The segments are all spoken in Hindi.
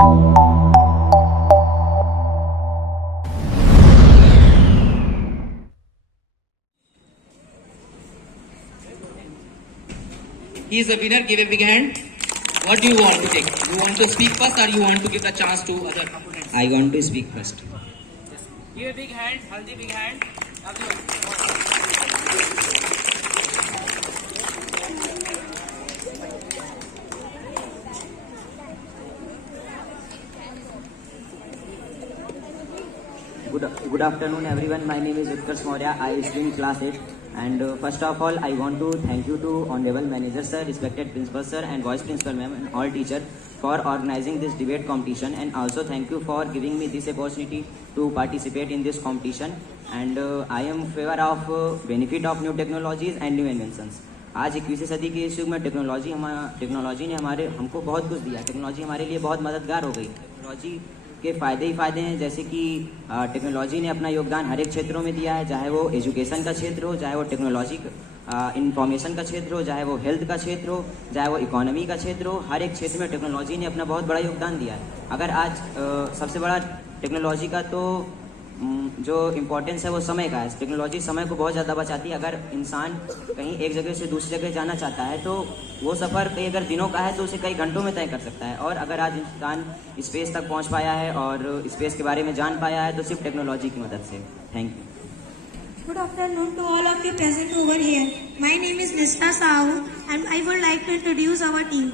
He is a winner. Give a big hand. What do you want to take? You want to speak first, or you want to give the chance to other opponents? I want to speak first. Give a big hand. Haldi, big hand. Good afternoon, everyone. My name is Utkarsh Maurya. I study in class 8. And first of all, I want to thank you to Honorable Manager Sir, respected Principal Sir and Vice Principal Ma'am and all teachers for organizing this debate competition, and also thank you for giving me this opportunity to participate in this competition. And I am favor of benefit of new technologies and new inventions. आज 21वीं सदी के इस युग में टेक्नोलॉजी ने हमको बहुत कुछ दिया। टेक्नोलॉजी हमारे लिए बहुत मददगार हो गई। टेक्नोलॉजी के फ़ायदे ही फ़ायदे हैं, जैसे कि टेक्नोलॉजी ने अपना योगदान हर एक क्षेत्रों में दिया है, चाहे वो एजुकेशन का क्षेत्र हो, चाहे वो टेक्नोलॉजी इंफॉर्मेशन का क्षेत्र हो, चाहे वो हेल्थ का क्षेत्र हो, चाहे वो इकोनॉमी का क्षेत्र हो। हर एक क्षेत्र में टेक्नोलॉजी ने अपना बहुत बड़ा योगदान दिया है। अगर आज सबसे बड़ा टेक्नोलॉजी का तो जो इम्पोर्टेंस है वो समय का है। टेक्नोलॉजी समय को बहुत ज़्यादा बचाती है। अगर इंसान कहीं एक जगह से दूसरी जगह जाना चाहता है तो वो सफ़र कई अगर दिनों का है तो उसे कई घंटों में तय कर सकता है। और अगर आज इंसान स्पेस तक पहुंच पाया है और स्पेस के बारे में जान पाया है तो सिर्फ टेक्नोलॉजी की मदद से। Thank you. Good afternoon to all of you present over here. My name is Nisra Sahu and I would like to introduce our team.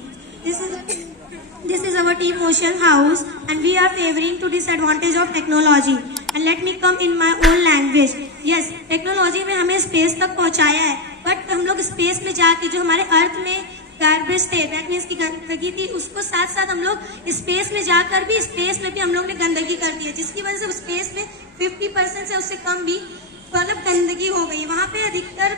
This is our team Ocean House and we are favoring to disadvantage of technology. And let me come in my own language. Yes, technology में हमें स्पेस तक पहुंचाया है, बट हम लोग स्पेस में जाके जो हमारे अर्थ में गार्बेज थे, दैट मीन्स की गंदगी थी, उसको साथ साथ हम लोग स्पेस में जाकर भी स्पेस में भी हम लोग ने गंदगी कर दी है, जिसकी वजह से स्पेस में 50% से उससे कम भी मतलब गंदगी हो गई। वहाँ पे अधिकतर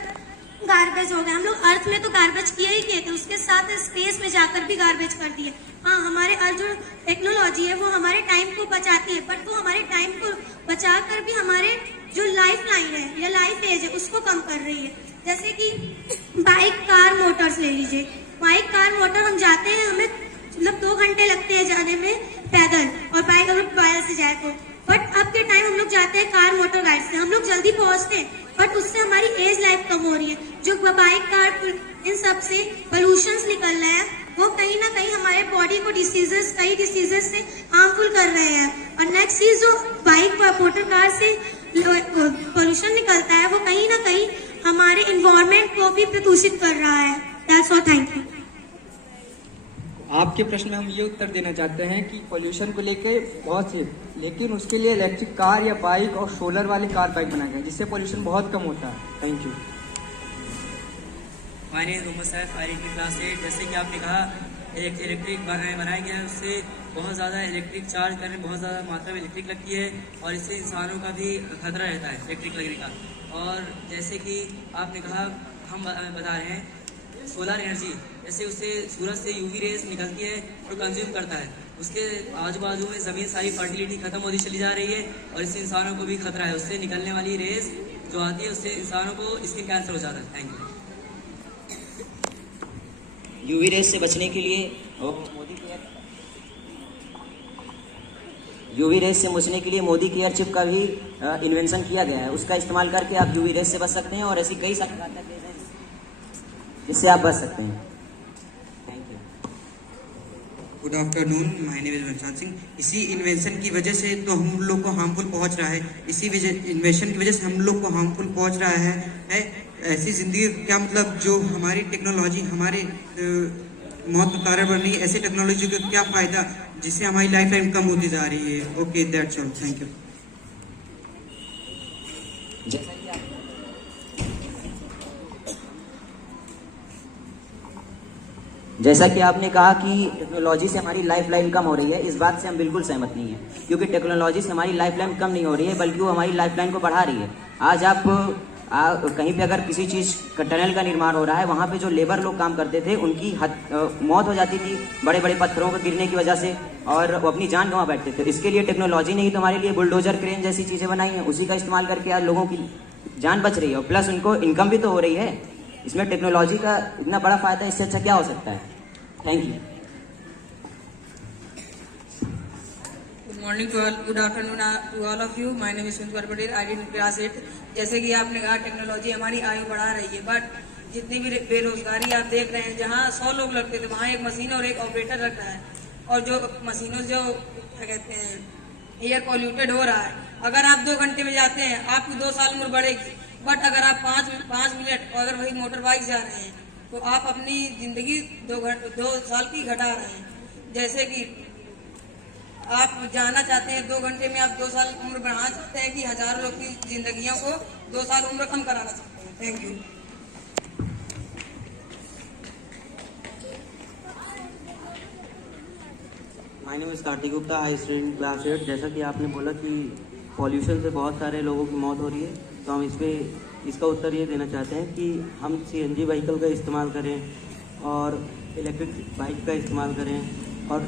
गार्बेज हो गए। हम लोग अर्थ में तो गार्बेज किए ही किए थे, उसके साथ स्पेस में जाकर भी गार्बेज कर दिए। हाँ, हमारे अर्थ जो टेक्नोलॉजी है वो हमारे टाइम को बचाती है, बट वो हमारे टाइम को बचाकर भी हमारे जो लाइफ लाइन है या लाइफ एज है उसको कम कर रही है। जैसे कि बाइक, कार, मोटर्स ले लीजिए। बाइक, कार, मोटर हम जाते हैं, हमें मतलब 2 घंटे लगते हैं जाने में पैदल, और बाइक अगर पैदल से जाए तो। बट अब के टाइम हम लोग जाते हैं कार, मोटर गाड़ी से, हम लोग जल्दी पहुंचते हैं, बट उससे हमारी एज लाइफ कम हो रही है। जो बाइक, कार, इन सब से पोल्यूशन निकल रहा है वो कहीं ना कहीं हमारे बॉडी को कई डिसीजेस से हार्मफुल कर रहे हैं। और नेक्स्ट चीज, जो बाइक, मोटर, कार से पोल्यूशन निकलता है वो कहीं ना कहीं हमारे इन्वायरमेंट को भी प्रदूषित कर रहा है। That's all, thank you. आपके प्रश्न में हम ये उत्तर देना चाहते हैं कि पोल्यूशन को लेकर बहुत से, लेकिन उसके लिए इलेक्ट्रिक कार या बाइक और सोलर वाले कार बाइक बनाए गए जिससे पोल्यूशन बहुत कम होता है। Thank you. My name is Mohammad Saif, I read in class 8। जैसे कि आपने कहा इलेक्ट्रिक बनाया गया है, उससे बहुत ज़्यादा इलेक्ट्रिक चार्ज करने में बहुत ज़्यादा मात्रा में इलेक्ट्रिक लगती है और इससे इंसानों का भी खतरा रहता है इलेक्ट्रिक लगने का। और जैसे कि आपने कहा, हम बता रहे हैं सोलर एनर्जी, जैसे उससे सूरज से यूवी रेस निकलती है और कंज्यूम करता है, उसके आजू बाजू में ज़मीन सारी फर्टिलिटी खत्म होती चली जा रही है और इससे इंसानों को भी खतरा है। उससे निकलने वाली रेस जो आती है उससे इंसानों को स्किन कैंसर हो जाता है। Thank you. यूवी रेस से बचने के लिए मोदी केयर चिप का भी इन्वेंशन किया गया है। उसका इस्तेमाल करके आप यूवी रेस से बच सकते हैं और ऐसी कई सारी घातक रेस हैं जिससे आप बच सकते हैं। Thank you. Good afternoon, my name is Vanshan Singh. इसी इन्वेंशन की वजह से तो हम लोग को हार्मफुल पहुंच रहा है, इन्वेंशन की वजह से हम लोग को हार्मफुल पहुंच रहा है। ऐसी जिंदगी क्या मतलब, जो हमारी टेक्नोलॉजी हमारे मौत का कारण बन रही है, ऐसी टेक्नोलॉजी का क्या फायदा जिससे हमारी लाइफ टाइम कम होती जा रही है। Okay, that's all, thank you. जैसा कि आपने कहा कि टेक्नोलॉजी से हमारी लाइफ लाइन कम हो रही है, इस बात से हम बिल्कुल सहमत नहीं है, क्योंकि टेक्नोलॉजी से हमारी लाइफ लाइन कम नहीं हो रही है बल्कि वो हमारी लाइफ लाइन को बढ़ा रही है। आज आप कहीं पे अगर किसी चीज़ का टनल का निर्माण हो रहा है, वहाँ पे जो लेबर लोग काम करते थे उनकी मौत हो जाती थी बड़े बड़े पत्थरों के गिरने की वजह से, और वो अपनी जान गंवा बैठते थे। इसके लिए टेक्नोलॉजी ने ही तो हमारे लिए बुलडोजर, क्रेन जैसी चीज़ें बनाई हैं, उसी का इस्तेमाल करके आज लोगों की जान बच रही है और प्लस उनको इनकम भी तो हो रही है। इसमें टेक्नोलॉजी का इतना बड़ा फायदा, इससे अच्छा क्या हो सकता है। Thank you. Morning to all, good afternoon to all of you. My name is Sundar Patel, I did class 8। जैसे कि आपने कहा टेक्नोलॉजी हमारी आयु बढ़ा रही है, बट जितनी भी बेरोजगारी आप देख रहे हैं, जहाँ 100 लोग लगते थे वहाँ एक मशीन और एक ऑपरेटर लगता है। और जो मशीनों जो क्या कहते हैं एयर पॉल्यूटेड हो रहा है, अगर आप 2 घंटे में जाते हैं आपकी 2 साल उम्र बढ़ेगी, बट अगर आप 5 मिनट अगर वही मोटर बाइक जा रहे हैं तो आप अपनी जिंदगी 2 साल की घटा रहे हैं। जैसे कि आप जाना चाहते हैं 2 घंटे में आप 2 साल उम्र बढ़ाना चाहते हैं कि हजारों लोग की जिंदगियों को 2 साल उम्र कम कराना चाहते हैं। Thank you. My name is Kartik Gupta, I student class 8। जैसा कि आपने बोला कि पॉल्यूशन से बहुत सारे लोगों की मौत हो रही है, तो हम इसका उत्तर ये देना चाहते हैं कि हम CNG व्हीकल का इस्तेमाल करें और इलेक्ट्रिक बाइक का इस्तेमाल करें। और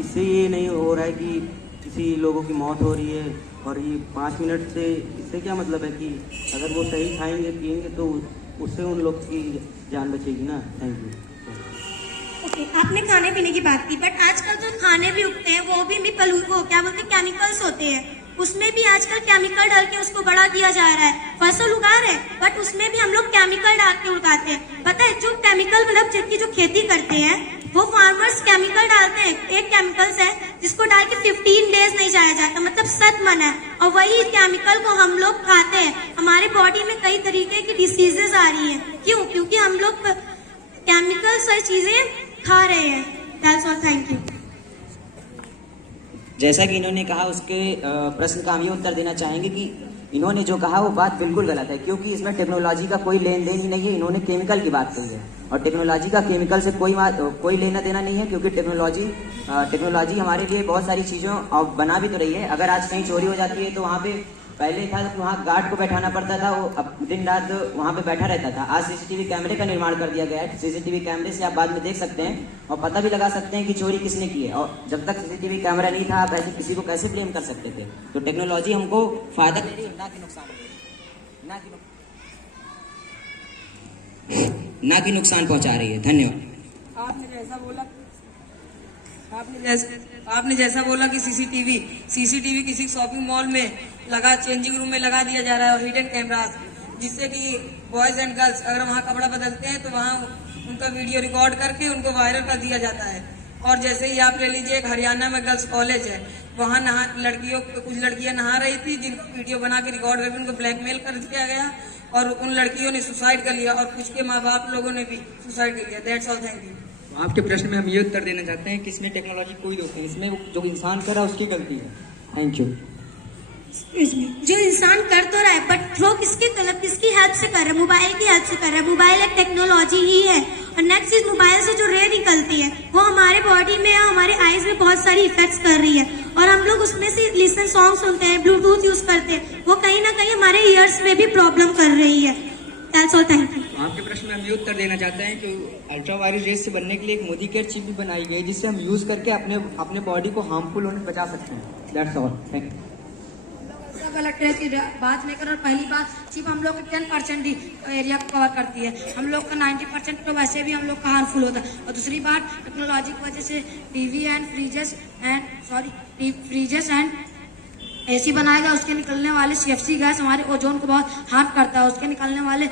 इससे ये नहीं हो रहा है कि किसी लोगों की मौत हो रही है। और ये 5 मिनट से इससे क्या मतलब है कि अगर वो सही खाएंगे पिएंगे तो उससे उन लोग की जान बचेगी ना। Thank you. ओके, आपने खाने पीने की बात की, बट आजकल जो खाने भी उगते हैं वो भी क्या बोलते हैं केमिकल्स होते हैं। उसमें भी आजकल केमिकल डाल के उसको बढ़ा दिया जा रहा है। फसल उगा रहे हैं बट उसमें भी हम लोग केमिकल डाल के उगाते हैं। पता है जो केमिकल मतलब जिनकी जो खेती करते हैं वो फार्मर्स केमिकल डालते हैं। एक केमिकल्स है जिसको डाल के 15 डेज नहीं जाया जाता, मतलब 7 मन है, और वही केमिकल को हम लोग खाते हैं। हमारे बॉडी में कई तरीके की डिसीजेस आ रही है। क्यों? क्योंकि हम लोग केमिकल सारी चीजें खा रहे हैं। That's all, thank you. जैसा कि इन्होंने कहा उसके प्रश्न का हम ये उत्तर देना चाहेंगे कि इन्होंने जो कहा वो बात बिल्कुल गलत है, क्योंकि इसमें टेक्नोलॉजी का कोई लेन देन ही नहीं है। इन्होंने केमिकल की बात कही है और टेक्नोलॉजी का केमिकल से कोई लेना देना नहीं है, क्योंकि टेक्नोलॉजी हमारे लिए बहुत सारी चीज़ों बना भी तो रही है। अगर आज कहीं चोरी हो जाती है तो वहाँ पे पहले था तो वहाँ गार्ड को बैठाना पड़ता था, वो दिन रात वहाँ पे बैठा रहता था। आज CCTV कैमरे का निर्माण कर दिया गया है। CCTV कैमरे से आप बाद में देख सकते हैं और पता भी लगा सकते हैं कि चोरी किसने की है। और जब तक CCTV कैमरा नहीं था आप ऐसे किसी को कैसे ब्लेम कर सकते थे। तो टेक्नोलॉजी हमको फायदा दे रही है, ना कि नुकसान पहुंचा रही है। धन्यवाद। आपने जैसा बोला कि सीसीटीवी किसी शॉपिंग मॉल में लगा, चेंजिंग रूम में लगा दिया जा रहा है और हिडन कैमरास, जिससे कि बॉयज एंड गर्ल्स अगर वहाँ कपड़ा बदलते हैं तो वहाँ उनका वीडियो रिकॉर्ड करके उनको वायरल कर दिया जाता है। और जैसे ही आप ले लीजिए एक हरियाणा में गर्ल्स कॉलेज है, वहाँ कुछ लड़कियां नहा रही थी जिनको वीडियो बना के रिकॉर्ड करके उनको ब्लैकमेल कर दिया गया और उन लड़कियों ने सुसाइड कर लिया और कुछ के माँ बाप लोगों ने भी सुसाइड कर लिया। That's all, thank you. आपके प्रश्न में हम ये उत्तर देना चाहते हैं कि इसमें टेक्नोलॉजी कोई दोष नहीं, इसमें जो इंसान कर रहा है उसकी गलती है। Thank you. जो इंसान कर तो रहा है बट थ्रो किसकी हेल्प से कर रहा है? मोबाइल की हेल्प से कर रहा है। मोबाइल एक टेक्नोलॉजी ही है। और नेक्स्ट चीज, मोबाइल से जो रे निकलती है वो हमारे बॉडी में और हमारे आईज में बहुत सारी इफेक्ट्स कर रही है। और हम लोग उसमें से लिसन सॉन्ग सुनते हैं, ब्लूटूथ यूज करते हैं, वो कहीं ना कहीं हमारे ईयर्स में भी प्रॉब्लम कर रही है। That's all, thank you. आपके प्रश्न में हम ये उत्तर देना चाहते हैं कि अल्ट्रा वायलेट रेस से बनने के लिए एक मोदी केयर चिप भी बनाई गई है, जिससे हम यूज करके अपने बॉडी को हार्मफुल होने से बचा सकते हैं। That's all, thank you. गलत ड्रेस की बात नहीं कर। और पहली बात, सिर्फ हम लोग 10% ही एरिया को कवर करती है। हम लोग का 90% तो वैसे भी हम लोग का हार्मफुल होता है। और दूसरी बात, टेक्नोलॉजी की वजह से TV and freezes and AC बनाया गया, उसके निकलने वाले CFC गैस हमारे ओजोन को बहुत हार्म करता है। उसके निकलने वाले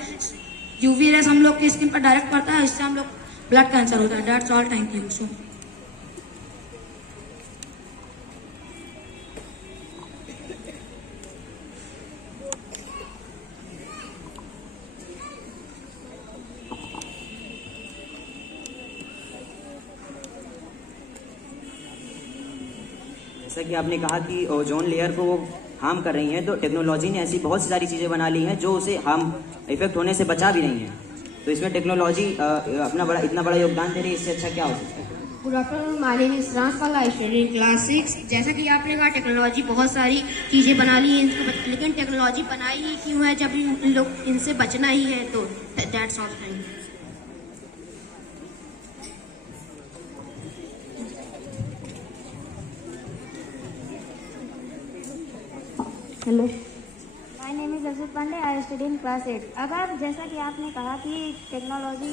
UV रेस हम लोग की स्किन पर डायरेक्ट पड़ता है, इससे हम लोग ब्लड कैंसर होता है। That's all, thank you so much. जैसा कि आपने कहा कि ओजोन लेयर को वो हार्म कर रही हैं, तो टेक्नोलॉजी ने ऐसी बहुत सारी चीज़ें बना ली हैं जो उसे हार्म इफेक्ट होने से बचा भी नहीं है। तो इसमें टेक्नोलॉजी इतना बड़ा योगदान दे रही है, इससे अच्छा क्या हो सकता है। Good afternoon, my name is Rajpal, I study in class 6। जैसा कि आपने कहा टेक्नोलॉजी बहुत सारी चीज़ें बना ली हैं, लेकिन टेक्नोलॉजी बनाई ही क्यों है जब इन लोग इनसे बचना ही है। तो that's all, thank you. Hello, my name is Ajay Pandey, I study in class 8। अगर जैसा कि आपने कहा कि टेक्नोलॉजी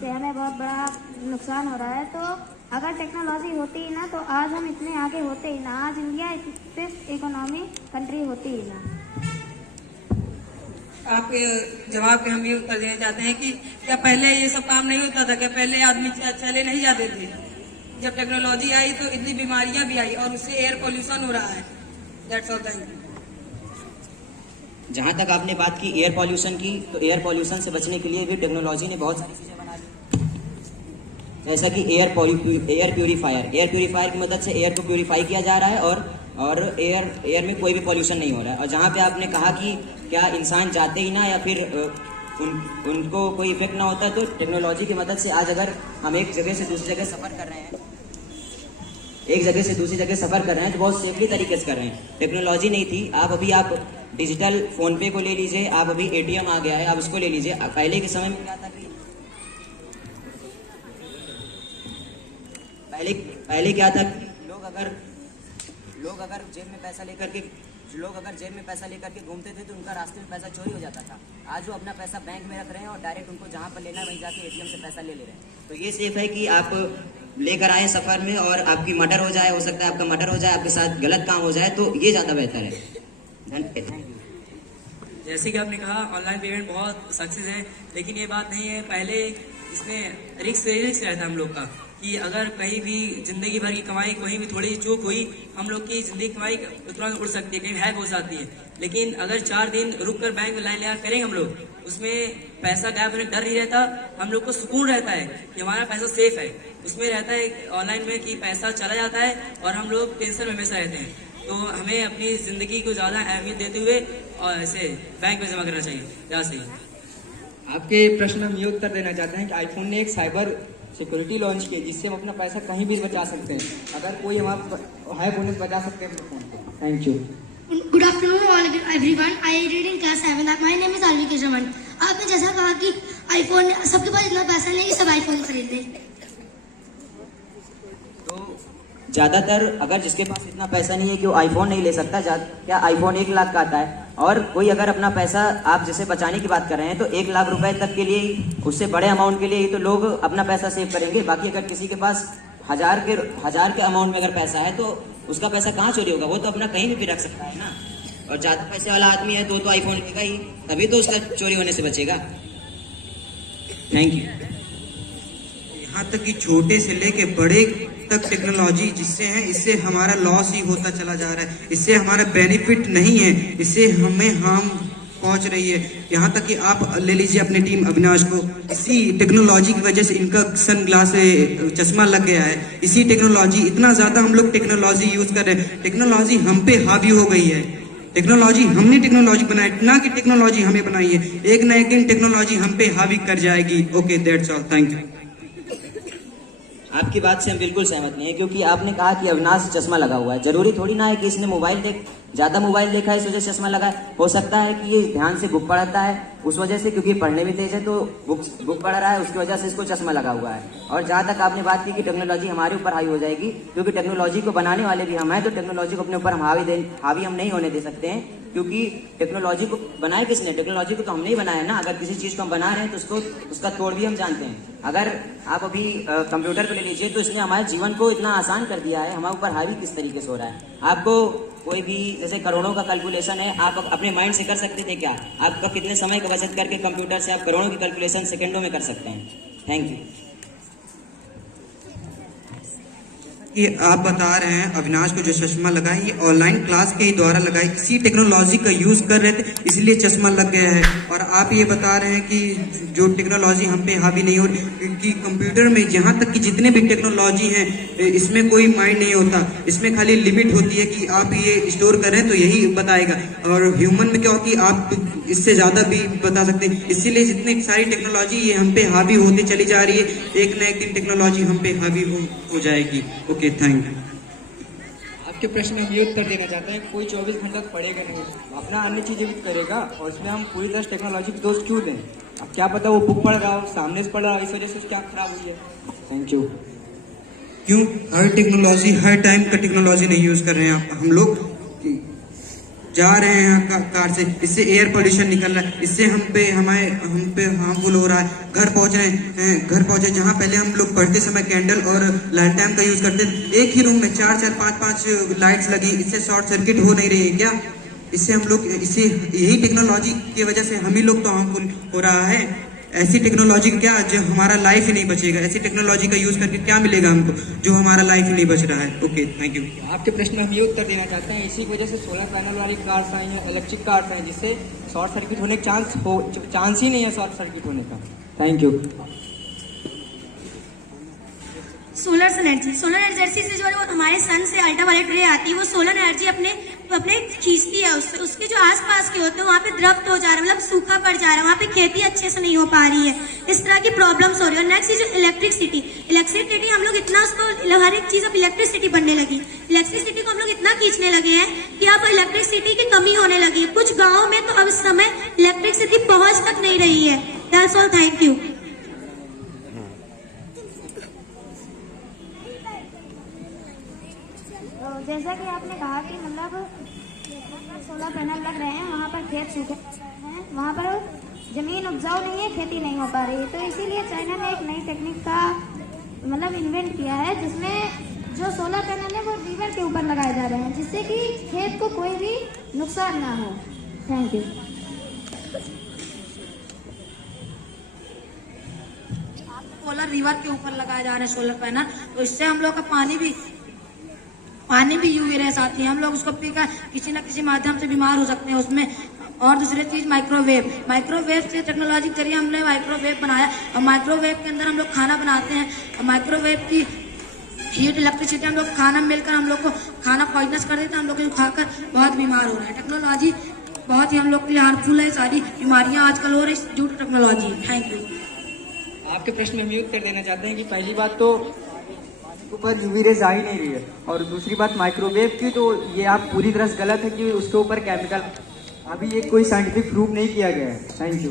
से हमें बहुत बड़ा नुकसान हो रहा है, तो अगर टेक्नोलॉजी होती ही ना तो आज हम इतने आगे होते ही ना, आज इंडिया फिफ्थ इकोनॉमी कंट्री होती ही ना। आपके जवाब के हम ये उत्तर देना चाहते हैं कि क्या पहले ये सब काम नहीं होता था? क्या पहले आदमी चले नहीं जाते थे? जब टेक्नोलॉजी आई तो इतनी बीमारियां भी आई और उससे एयर पोल्यूशन हो रहा है। That's all, thank you. जहाँ तक आपने बात की एयर पॉल्यूशन की, तो एयर पॉल्यूशन से बचने के लिए भी टेक्नोलॉजी ने बहुत सारी चीज़ें बना दी, जैसा कि एयर प्यूरीफायर की मदद से एयर को प्यूरीफाई किया जा रहा है और एयर में कोई भी पॉल्यूशन नहीं हो रहा है। और जहाँ पे आपने कहा कि क्या इंसान जाते ही ना या फिर उनको कोई इफेक्ट ना होता, तो टेक्नोलॉजी की मदद से आज अगर हम एक जगह से दूसरी जगह सफ़र कर रहे हैं तो बहुत सेफली तरीके से कर रहे हैं। टेक्नोलॉजी नहीं थी, आप डिजिटल फोन पे को ले लीजिए, आप अभी एटीएम आ गया है, आप उसको ले लीजिए। पहले के समय में क्या था कि पहले क्या था कि लोग अगर जेब में पैसा लेकर के घूमते थे तो उनका रास्ते में पैसा चोरी हो जाता था। आज वो अपना पैसा बैंक में रख रहे हैं और डायरेक्ट उनको जहाँ पर लेना है वहीं जाके एटीएम से पैसा ले रहे हैं। तो ये सेफ है कि आप लेकर आए सफर में और आपकी मर्डर हो जाए, हो सकता है आपका मर्डर हो जाए, आपके साथ गलत काम हो जाए, तो ये ज़्यादा बेहतर है। जैसे कि आपने कहा ऑनलाइन पेमेंट बहुत सक्सेस है, लेकिन ये बात नहीं है। पहले इसमें रिस्क रहता है हम लोग का कि अगर कहीं भी जिंदगी भर की कमाई कहीं भी थोड़ी चूक हुई, हम लोग की जिंदगी कमाई तुरंत उड़ सकती है, कहीं हैक हो जाती है। लेकिन अगर 4 दिन रुक कर बैंक में लाइन लगा करेंगे हम लोग, उसमें पैसा गायब होने डर नहीं रहता, हम लोग को सुकून रहता है कि हमारा पैसा सेफ है। उसमें रहता है ऑनलाइन में कि पैसा चला जाता है और हम लोग टेंशन में हमेशा रहते हैं। तो हमें अपनी ज़िंदगी को ज़्यादा अहमियत देते हुए और ऐसे बैंक में जमा करना चाहिए। क्या सही? आपके प्रश्न हम ये उत्तर देना चाहते हैं कि आईफोन ने एक साइबर सिक्योरिटी लॉन्च की जिससे हम अपना पैसा कहीं भी बचा सकते हैं। अगर कोई हमारा हैक होने से बचा सकते हैं अपने फोन को। Thank you. Good afternoon all everyone, I read in class 7। My name is Aaravi Keshavan. आपने जैसा कहा कि आईफोन, सबके पास इतना पैसा नहीं कि सब आईफोन खरीद लें। ज़्यादातर अगर जिसके पास इतना पैसा नहीं है कि वो आईफोन नहीं ले सकता, क्या आईफोन 1 लाख का आता है? और कोई अगर अपना पैसा, आप जैसे बचाने की बात कर रहे हैं, तो 1 लाख रुपए तक के लिए ही, उससे बड़े अमाउंट के लिए ही तो लोग अपना पैसा सेव करेंगे। बाकी अगर किसी के पास हजार के अमाउंट में अगर पैसा है तो उसका पैसा कहाँ चोरी होगा? वो तो अपना कहीं भी रख सकता है ना। और ज़्यादा पैसे वाला आदमी है तो आईफोन लेगा ही, तभी तो उसका चोरी होने से बचेगा। Thank you. यहाँ तक कि छोटे से लेके बड़े तक टेक्नोलॉजी जिससे है, इससे हमारा लॉस ही होता चला जा रहा है, इससे हमारा बेनिफिट नहीं है, इससे हमें हार्म पहुंच रही है। यहाँ तक कि आप ले लीजिए अपनी टीम अविनाश को, इसी टेक्नोलॉजी की वजह से इनका सन ग्लास चश्मा लग गया है। इसी टेक्नोलॉजी, इतना ज़्यादा हम लोग टेक्नोलॉजी यूज़ कर रहे हैं, टेक्नोलॉजी हम पे हावी हो गई है। टेक्नोलॉजी, हमने टेक्नोलॉजी बनाई ना कि टेक्नोलॉजी हमें बनाई है। एक ना एक दिन टेक्नोलॉजी हम पे हावी कर जाएगी। Okay, that's all, thank you. आपकी बात से हम बिल्कुल सहमत नहीं है, क्योंकि आपने कहा कि अविनाश चश्मा लगा हुआ है। जरूरी थोड़ी ना है कि इसने ज़्यादा मोबाइल देखा है इस वजह से चश्मा लगा है। हो सकता है कि ये ध्यान से बुक पढ़ता है उस वजह से, क्योंकि पढ़ने में तेज है तो बुक पढ़ रहा है, उसकी वजह से इसको चश्मा लगा हुआ है। और जहाँ तक आपने बात की कि टेक्नोलॉजी हमारे ऊपर हावी हो जाएगी, क्योंकि टेक्नोलॉजी को बनाने वाले भी हम हैं, तो टेक्नोलॉजी को अपने ऊपर हावी हम नहीं होने दे सकते हैं, क्योंकि टेक्नोलॉजी को बनाया किसने? टेक्नोलॉजी को तो हम नहीं बनाया ना। अगर किसी चीज़ को हम बना रहे हैं तो उसका तोड़ भी हम जानते हैं। अगर आप अभी कंप्यूटर को ले लीजिए तो इसने हमारे जीवन को इतना आसान कर दिया है, हमारे ऊपर हावी किस तरीके से हो रहा है। आपको कोई भी जैसे करोड़ों का कैलकुलेशन है, आप अपने माइंड से कर सकते थे क्या? आपका कितने समय का बचत करके कंप्यूटर से आप करोड़ों की कैलकुलेशन सेकंडों में कर सकते हैं। Thank you. ये आप बता रहे हैं अविनाश को जो चश्मा लगा है, ये ऑनलाइन क्लास के ही द्वारा लगा है, इसी टेक्नोलॉजी का यूज कर रहे थे इसलिए चश्मा लग गया है। और आप ये बता रहे हैं कि जो टेक्नोलॉजी हम पे हावी नहीं हो रही, क्योंकि कंप्यूटर में जहाँ तक कि जितने भी टेक्नोलॉजी हैं, इसमें कोई माइंड नहीं होता, इसमें खाली लिमिट होती है कि आप ये स्टोर करें तो यही बताएगा। और ह्यूमन में क्या होती है, आप इससे ज़्यादा भी बता सकते हैं। इसीलिए जितनी सारी टेक्नोलॉजी ये हम पे हावी होती चली जा रही है, एक ना एक दिन टेक्नोलॉजी हम पे हावी हो जाएगी। Okay, thank you. आपके प्रश्न में ये उत्तर देना चाहते हैं, कोई 24 घंटा पढ़ेगा नहीं, अपना अन्य चीज़ें भी करेगा, और इसमें हम पूरी तरह टेक्नोलॉजी को दोष क्यों दें? अब क्या पता वो बुक पढ़ रहा हो, सामने से पढ़ रहा हो, इस वजह से क्या खराब हुई है। Thank you. क्यों हर टाइम का टेक्नोलॉजी नहीं यूज कर रहे हैं हम लोग? जा रहे हैं कार से, इससे एयर पोल्यूशन निकल रहा है, इससे हम पे हार्मफुल हो रहा है। घर पहुंचे जहां पहले हम लोग पढ़ते समय कैंडल और लैंटर्न का यूज करते थे, एक ही रूम में 4-4, 5-5 लाइट्स लगी, इससे शॉर्ट सर्किट हो नहीं रही है क्या? इससे हम लोग यही टेक्नोलॉजी की वजह से हम ही लोग तो हार्मफुल हो रहा है। ऐसी टेक्नोलॉजी क्या जो हमारा लाइफ ही नहीं बचेगा, ऐसी टेक्नोलॉजी का यूज करके क्या मिलेगा हमको जो हमारा लाइफ ही नहीं बच रहा है। Okay, thank you. आपके प्रश्न में हम ये उत्तर देना चाहते हैं, इसी की वजह से सोलर पैनल वाली कार्स आई हैं, इलेक्ट्रिक कार्स हैं, जिससे शॉर्ट सर्किट होने का चांस ही नहीं है शॉर्ट सर्किट होने का। Thank you. सोलर एनर्जी से जो हमारे सन से अल्ट्रावायलेट रे आती है, वो सोलर एनर्जी अपने खींचती है, उसके जो आसपास के होते हैं वहाँ पे ड्रफ्ट हो जा रहा है, मतलब सूखा पड़ जा रहा है, वहाँ पे खेती अच्छे से नहीं हो पा रही है, इस तरह की प्रॉब्लम्स हो रही है। और नेक्स्ट जो इलेक्ट्रिसिटी हम लोग इतना उसको हर एक चीज अब इलेक्ट्रिसिटी बनने लगी, इलेक्ट्रिसिटी को हम लोग इतना खींचने लगे हैं कि अब इलेक्ट्रिसिटी की कमी होने लगी है। कुछ गाँव में तो अब इस समय इलेक्ट्रिसिटी पहुंच तक नहीं रही है। That's all, thank you. जैसा कि आपने कहा कि मतलब सोलर पैनल लग रहे हैं, वहाँ पर खेत सूखे हैं, वहाँ पर जमीन उपजाऊ नहीं है, खेती नहीं हो पा रही है, तो इसीलिए चाइना ने एक नई टेक्निक का मतलब इन्वेंट किया है, जिसमें जो सोलर पैनल है वो रिवर के ऊपर लगाए जा रहे हैं, जिससे कि खेत को कोई भी नुकसान ना हो। Thank you. सोलर रिवर के ऊपर लगाए जा रहे हैं सोलर पैनल, तो इससे हम लोग का पानी भी यूवी रेस आती है, हम लोग उसको पीकर किसी न किसी माध्यम से बीमार हो सकते हैं उसमें। और दूसरी चीज माइक्रोवेव से टेक्नोलॉजी के जरिए हमने माइक्रोवेव बनाया, और माइक्रोवेव के अंदर हम लोग खाना बनाते हैं, और माइक्रोवेव की हीट इलेक्ट्रिसिटी हम लोग खाना मिलकर हम लोग को खाना पॉइजनस कर देते हैं, हम लोग खाकर बहुत बीमार हो रहे हैं। टेक्नोलॉजी बहुत ही हम लोग के लिए हार्मफुल है, सारी बीमारियां आजकल हो रही due to technology. Thank you. आपके प्रश्न में हम ये उत्तर देना चाहते हैं कि पहली बात तो ऊपर यूवी रेज आ ही नहीं रही है, और दूसरी बात माइक्रोवेव की, तो ये आप पूरी तरह से गलत है कि उसके ऊपर केमिकल, अभी ये कोई साइंटिफिक प्रूफ नहीं किया गया है। Thank you.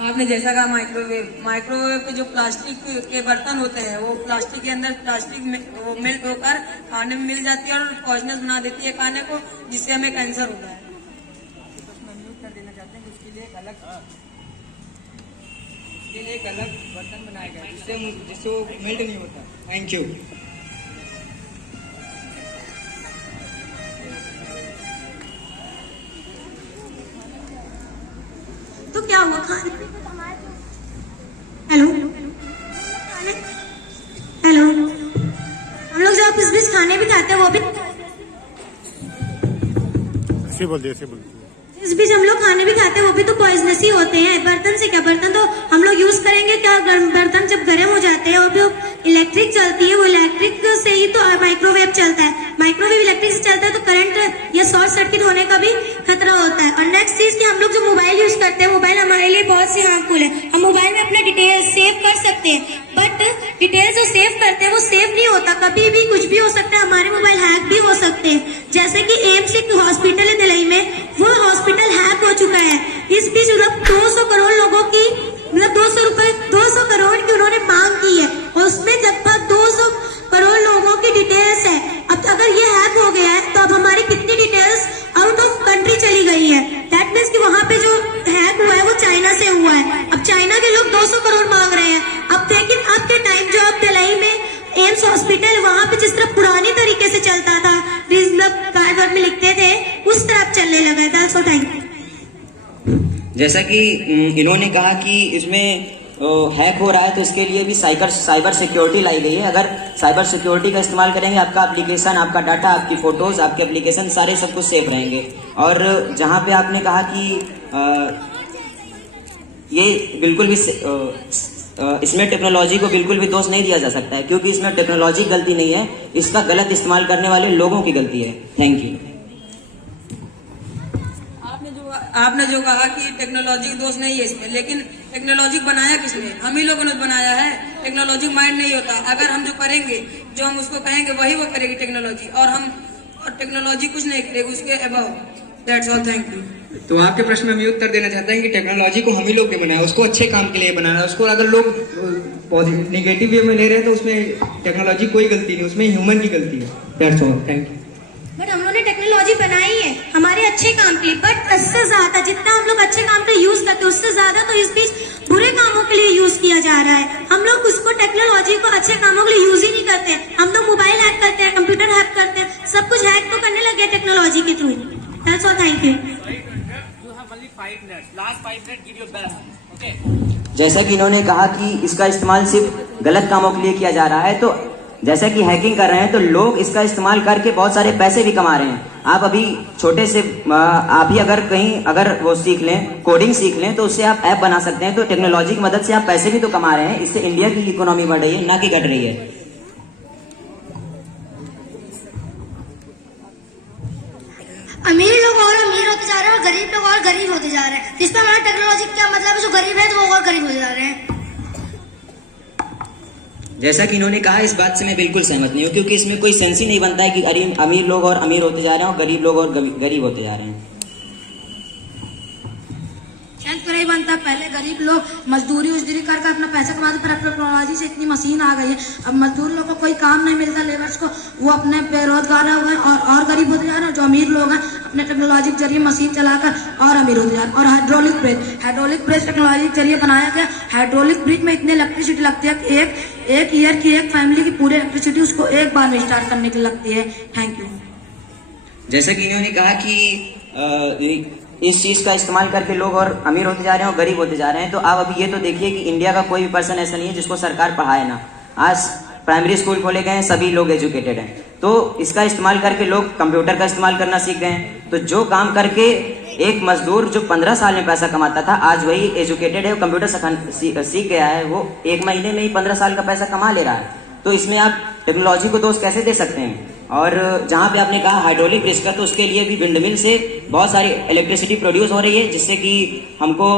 आपने जैसा कहा माइक्रोवेव के जो प्लास्टिक के बर्तन होते हैं, वो प्लास्टिक के अंदर प्लास्टिक में वो मेल्ट होकर खाने में मिल जाती है और पॉइजनस बना देती है खाने को, जिससे हमें कैंसर होता है। एक अलग बर्तन बनाया गया जिससे वो मेल्ट नहीं होता। Thank you. तो क्या हुआ खाने? हेलो, हम लोग जब इस बीच खाने भी खाते हैं, वो भी इस बीच हम लोग खाने भी खाते हैं, वो भी तो पॉइजनस ही होते हैं। बर्तन से क्या, बर्तन तो हम लोग यूज करेंगे क्या, बर्तन जब गर्म हो जाते हैं और जो इलेक्ट्रिक चलती है, वो इलेक्ट्रिक से ही तो माइक्रोवेव चलता है, माइक्रोवेव इलेक्ट्रिक से चलता है, तो करंट या शॉर्ट सर्किट होने का भी खतरा होता है। और नेक्स्ट चीज कि हम लोग जो मोबाइल यूज करते हैं, मोबाइल हमारे लिए बहुत सी हार्मफुल है। हम मोबाइल में अपने डिटेल्स सेव कर सकते हैं, बट डिटेल्स जो सेव करते हैं वो सेव नहीं होता, कभी भी कुछ भी हो सकता है, हमारे मोबाइल हैक भी हो सकते हैं। जैसे कि एम्स एक हॉस्पिटल है दिल्ली में, वो हॉस्पिटल हैक हो चुका है। इस बीच 200 करोड़ लोगों की मतलब 200 करोड़ की उन्होंने मांग की है, और उसमें लगभग 200 करोड़ लोगों की डिटेल्स है। अब अगर ये हैक हो गया है, तो अब हमारी कितनी डिटेल्स आउट ऑफ कंट्री चली गई है। दैट मीन्स कि वहाँ पे जो हैक हुआ है वो चाइना से हुआ है। अब चाइना के लोग 200 करोड़ मांग रहे हैं। अब लेकिन अब के टाइम जो अब दिल्ली में एम्स हॉस्पिटल, वहाँ पे जिस तरह पुरानी तरीके से चलता था, कार्ड में लिखते थे, उस तरह चलने लगा था। So thank you. जैसा कि इन्होंने कहा कि इसमें हैक हो रहा है, तो इसके लिए भी साइबर सिक्योरिटी लाई गई है। अगर साइबर सिक्योरिटी का इस्तेमाल करेंगे, आपका एप्लीकेशन, आपका डाटा, आपकी फोटोज, आपके एप्लीकेशन सारे सब कुछ सेफ रहेंगे। और जहां पे आपने कहा कि ये बिल्कुल भी इसमें टेक्नोलॉजी को बिल्कुल भी दोष नहीं दिया जा सकता है, क्योंकि इसमें टेक्नोलॉजी गलती नहीं है, इसका गलत इस्तेमाल करने वाले लोगों की गलती है। Thank you. आपने जो कहा कि टेक्नोलॉजी का दोष नहीं है इसमें, लेकिन टेक्नोलॉजी बनाया किसने? हम ही लोगों ने बनाया है। टेक्नोलॉजी माइंड नहीं होता, अगर हम जो करेंगे, जो हम उसको कहेंगे वही वो करेगी टेक्नोलॉजी, और टेक्नोलॉजी कुछ नहीं करेगी उसके above. That's all, thank you. तो आपके प्रश्न में हम ये उत्तर देना चाहते हैं कि टेक्नोलॉजी को हम ही लोग ने बनाया, उसको अच्छे काम के लिए बनाया। उसको अगर लोग नेगेटिव वे में ले रहे हैं, तो उसमें टेक्नोलॉजी कोई गलती नहीं, उसमें ह्यूमन की गलती है। That's all, thank you. But हम लोग ने टेक्नोलॉजी बनाई है हमारे अच्छे काम के लिए, बट इससे ज्यादा जितना हम लोग अच्छे काम के लिए यूज करते हैं उससे ज्यादा तो इस बीच बुरे कामों के लिए यूज किया जा रहा है। हम लोग उसको टेक्नोलॉजी को अच्छे कामों के लिए यूज ही नहीं करते। हम लोग मोबाइल हैक करते हैं, कंप्यूटर हैक करते हैं, सब कुछ हैक तो करने लगे टेक्नोलॉजी के through. That's all, thank you. जैसा कि इन्होंने कहा कि इसका इस्तेमाल सिर्फ गलत कामों के लिए किया जा रहा है, तो जैसा कि हैकिंग कर रहे हैं तो लोग इसका इस्तेमाल करके बहुत सारे पैसे भी कमा रहे हैं। आप अभी छोटे से आप ही अगर वो सीख लें, कोडिंग सीख लें, तो उससे आप ऐप बना सकते हैं। तो टेक्नोलॉजी की मदद से आप पैसे भी तो कमा रहे हैं। इससे इंडिया की इकोनॉमी बढ़ रही है, ना कि घट रही है। अमीर लोग और अमीर होते जा रहे हैं और गरीब लोग और गरीब होते जा रहे हैं। इस पर हमारा टेक्नोलॉजी क्या मतलब है? जो गरीब है तो वो और गरीब होते जा रहे हैं। जैसा कि इन्होंने कहा, इस बात से मैं बिल्कुल सहमत नहीं हूँ, क्योंकि इसमें कोई सेंस ही नहीं बनता है कि अमीर लोग और अमीर होते जा रहे हैं और गरीब लोग और गरीब होते जा रहे हैं। नहीं बनता। पहले गरीब लोग मजदूरी उजदूरी करके अपना पैसा कमाते, पर अब टेक्नोलॉजी से इतनी मशीन आ गई है, अब मजदूर लोगों को कोई काम नहीं मिलता, लेबर्स को, वो अपने बेरोजगार हुए और गरीब होते जा रहे हैं। जो अमीर लोग हैं अपने टेक्नोलॉजी के जरिए मशीन चलाकर और अमीर होते जा रहे हैं। और हाइड्रोलिक ब्रिज टेक्नोलॉजी के जरिए बनाया गया। हाइड्रोलिक ब्रिज में इतनी इलेक्ट्रिसिटी लगती है कि एक ईयर की एक फैमिली की पूरी इलेक्ट्रिसिटी उसको एक बार में स्टार्ट करने की लगती है। Thank you. जैसा कि इन्होंने कहा कि इस चीज का इस्तेमाल करके लोग और अमीर होते जा रहे हैं और गरीब होते जा रहे हैं, तो आप अभी ये तो देखिए कि इंडिया का कोई भी पर्सन ऐसा नहीं है जिसको सरकार पढ़ाए ना। आज प्राइमरी स्कूल खोले गए हैं, सभी लोग एजुकेटेड हैं, तो इसका इस्तेमाल करके लोग कंप्यूटर का इस्तेमाल करना सीख गए हैं। तो जो काम करके एक मजदूर जो 15 साल में पैसा कमाता था, आज वही एजुकेटेड है, कंप्यूटर सीख गया है, वो 1 महीने में ही 15 साल का पैसा कमा ले रहा है। तो इसमें आप टेक्नोलॉजी को दोष कैसे दे सकते हैं? और जहाँ पे आपने कहा हाइड्रोलिक ब्रिज का, तो उसके लिए भी विंडमिल से बहुत सारी इलेक्ट्रिसिटी प्रोड्यूस हो रही है, जिससे कि हमको